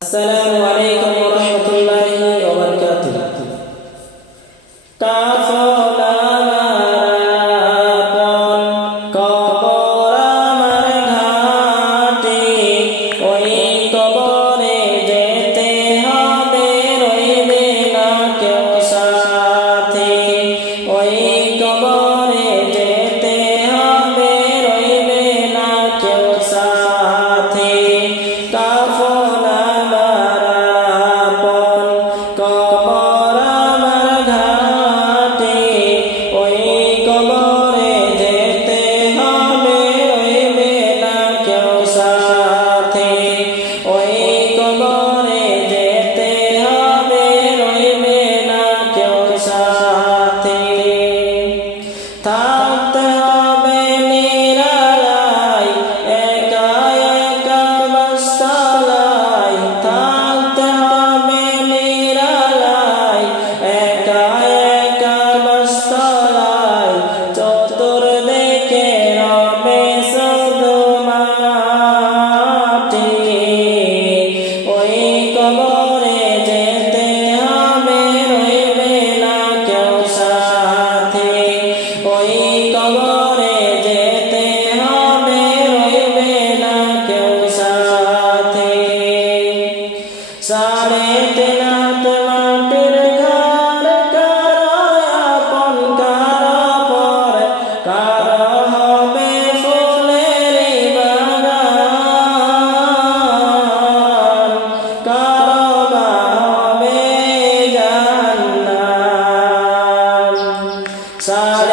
আসসালামু আলাইকুম Sara